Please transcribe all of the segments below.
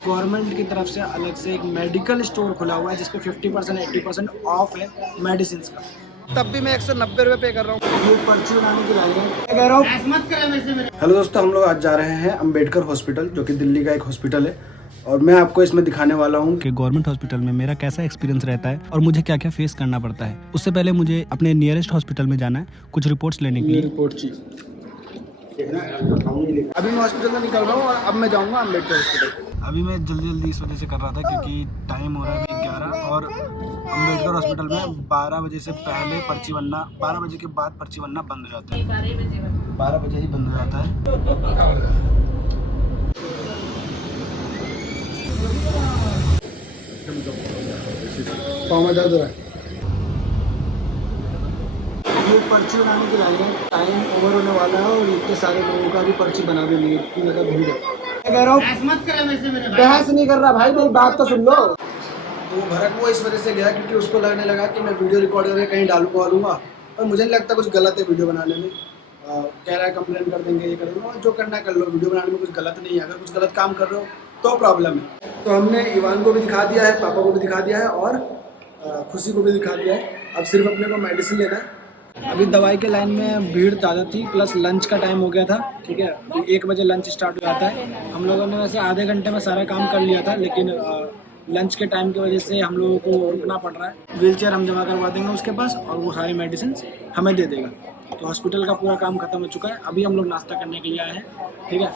Government की तरफ से अलग से एक मेडिकल स्टोर खुला हुआ है जिसपे 50% 80% ऑफ है मेडिसिन का। तब भी मैं 190 रुपये पे कर रहा हूँ। ये पर्ची बनाने की लाई है, मैं कह रहा हूँ। हेलो दोस्तों, हम लोग आज जा रहे हैं अंबेडकर हॉस्पिटल, जो कि दिल्ली का एक हॉस्पिटल है, और मैं आपको इसमें दिखाने वाला हूँ कि गवर्नमेंट हॉस्पिटल में मेरा कैसा एक्सपीरियंस रहता है और मुझे क्या क्या फेस करना पड़ता है। उससे पहले मुझे अपने नियरेस्ट हॉस्पिटल में जाना है कुछ रिपोर्ट्स लेने के लिए। रिपोर्ट चाहिए। अभी मैं हॉस्पिटल से निकल रहा हूँ और अब मैं जाऊँगा अंबेडकर हॉस्पिटल। अभी मैं जल्दी इस वजह से कर रहा था क्योंकि टाइम हो रहा है अभी 11 और अंबेडकर हॉस्पिटल में 12 बजे से पहले पर्ची बनना, 12 बजे के बाद पर्ची बनना बंद हो जाता है। 12 बजे ही बंद हो जाता है। पाँव में दर्द हो रहा है। ये पर्ची बनाने की लाई है, टाइम ओवर होने वाला है और इतने सारे लोगों का भी पर्ची बना भी नहीं है, इतनी ज़्यादा भीड़ है। मैं कह रहा हूँ बहस नहीं कर रहा भाई, मेरी बात तो सुन लो। तो भरत वो इस वजह से गया क्योंकि उसको लगने लगा कि मैं वीडियो रिकॉर्ड करके कहीं डालूंगा और मुझे नहीं लगता कुछ गलत है वीडियो बनाने में। कह रहा है कंप्लेन कर देंगे, ये कर देंगे, और जो करना है कर लो, वीडियो बनाने में कुछ गलत नहीं है। अगर कुछ गलत काम कर रहे हो तो प्रॉब्लम है। तो हमने इवान को भी दिखा दिया है, पापा को भी दिखा दिया है और खुशी को भी दिखा दिया है। अब सिर्फ अपने को मेडिसिन लेना है। अभी दवाई के लाइन में भीड़ ज़्यादा थी, प्लस लंच का टाइम हो गया था। ठीक है, 1 बजे लंच स्टार्ट हो जाता है। हम लोगों ने वैसे आधे घंटे में सारा काम कर लिया था, लेकिन लंच के टाइम की वजह से हम लोगों को रुकना पड़ रहा है। व्हीलचेयर हम जमा करवा देंगे उसके पास और वो सारी मेडिसिन हमें दे देगा। तो हॉस्पिटल का पूरा काम खत्म हो चुका है। अभी हम लोग नाश्ता करने के लिए आए हैं, ठीक है,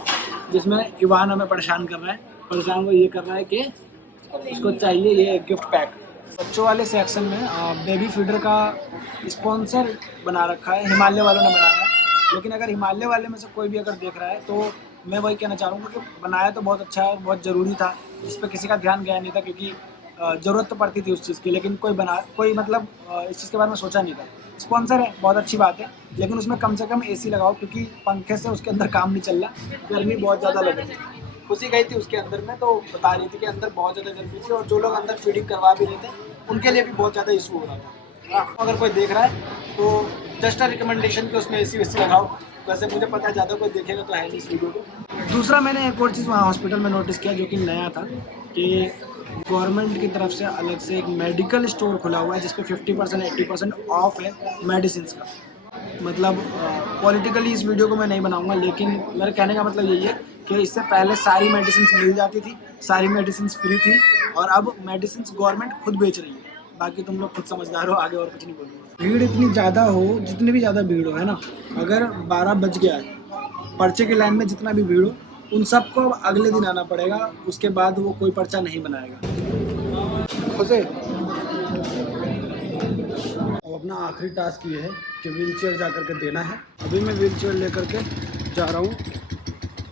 जिसमें इवान हमें परेशान कर रहा है। परेशान वो ये कर रहा है कि उसको चाहिए ये गिफ्ट पैक। बच्चों वाले सेक्शन में बेबी फीडर का स्पॉन्सर बना रखा है, हिमालय वालों ने बनाया है। लेकिन अगर हिमालय वाले में से कोई भी अगर देख रहा है तो मैं वही कहना चाह रहा हूँ कि बनाया तो बहुत अच्छा है, बहुत ज़रूरी था, इस पर किसी का ध्यान गया नहीं था क्योंकि ज़रूरत तो पड़ती थी उस चीज़ की, लेकिन कोई मतलब इस चीज़ के बारे में सोचा नहीं था। स्पॉन्सर है, बहुत अच्छी बात है, लेकिन उसमें कम से कम AC लगाओ क्योंकि पंखे से उसके अंदर काम नहीं चल रहा, गर्मी बहुत ज़्यादा लग रही है। खुशी गई थी उसके अंदर में तो बता रही थी कि अंदर बहुत ज़्यादा गर्मी थी और जो लोग अंदर फीडिंग करवा भी रहे थे उनके लिए भी बहुत ज़्यादा इशू हो रहा था। अगर कोई देख रहा है तो जस्ट अ रिकमेंडेशन कि उसमें AC वेसी लगाओ। वैसे मुझे पता है ज़्यादा कोई देखेगा तो है नहीं इस वीडियो को। दूसरा मैंने एक और चीज़ वहाँ हॉस्पिटल में नोटिस किया जो कि नया था कि गवर्नमेंट की तरफ से अलग से एक मेडिकल स्टोर खुला हुआ है जिसपे 50% 80% ऑफ है मेडिसिन का। मतलब पॉलिटिकली इस वीडियो को मैं नहीं बनाऊंगा, लेकिन मेरे कहने का मतलब यही है कि इससे पहले सारी मेडिसिन मिल जाती थी, सारी मेडिसिन फ्री थी और अब मेडिसिन गवर्नमेंट खुद बेच रही है। बाकी तुम लोग खुद समझदार हो, आगे और कुछ नहीं बोलूँगा। भीड़ इतनी ज़्यादा हो, जितनी भी ज़्यादा भीड़ हो, है ना, अगर 12 बज गया है, पर्चे की लाइन में जितना भी भीड़ हो उन सबको अगले दिन आना पड़ेगा, उसके बाद वो कोई पर्चा नहीं बनाएगा। खुशी अब अपना आखिरी टास्क ये है कि व्हीलचेयर जा कर के देना है। अभी मैं व्हीलचेयर लेकर के जा रहा हूँ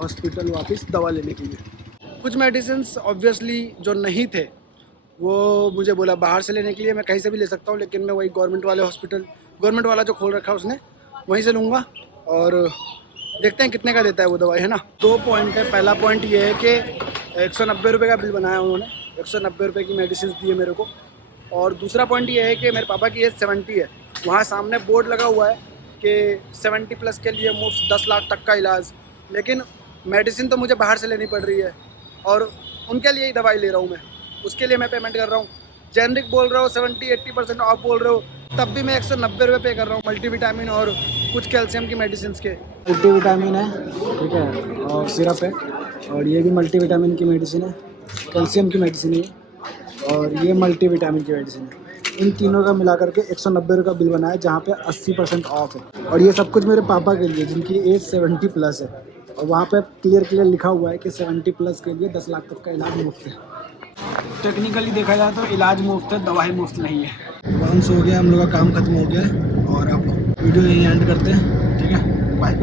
हॉस्पिटल वापस दवा लेने के लिए। कुछ मेडिसिन्स ऑब्वियसली जो नहीं थे वो मुझे बोला बाहर से लेने के लिए, मैं कहीं से भी ले सकता हूँ, लेकिन मैं वही गवर्नमेंट वाला जो खोल रखा है उसने, वहीं से लूँगा और देखते हैं कितने का देता है वो दवाई, है ना। 2 पॉइंट है। पहला पॉइंट ये है कि 190 रुपये का बिल बनाया उन्होंने, 190 रुपये की मेडिसिन दी है मेरे को। और दूसरा पॉइंट ये है कि मेरे पापा की एज 70 है, वहाँ सामने बोर्ड लगा हुआ है कि 70 प्लस के लिए मुफ्त 10 लाख तक का इलाज, लेकिन मेडिसिन तो मुझे बाहर से लेनी पड़ रही है और उनके लिए ही दवाई ले रहा हूँ मैं, उसके लिए मैं पेमेंट कर रहा हूँ। जेनरिक बोल रहे हो 70-80% ऑफ बोल रहे हो, तब भी मैं 190 रुपये पे कर रहा हूँ मल्टीविटामिन और कुछ कैल्शियम की मेडिसिन के। मल्टीविटामिन है, ठीक है, और सिरप है, और ये भी मल्टीविटामिन की मेडिसिन है, कैल्शियम की मेडिसिन है और ये मल्टीविटामिन की मेडिसिन है। इन तीनों का मिला करके 190 रुपये का बिल बना है, जहाँ पे 80% ऑफ है। और ये सब कुछ मेरे पापा के लिए जिनकी एज 70 प्लस है, और वहाँ पे क्लियर लिखा हुआ है कि 70 प्लस के लिए 10 लाख तक का इलाज मुफ्त है। टेक्निकली देखा जाए तो इलाज मुफ्त है, दवाई मुफ्त नहीं है। वंस हो गया, हम लोग का काम खत्म हो गया है और अब वीडियो यहीं एंड करते हैं, ठीक है, बाय।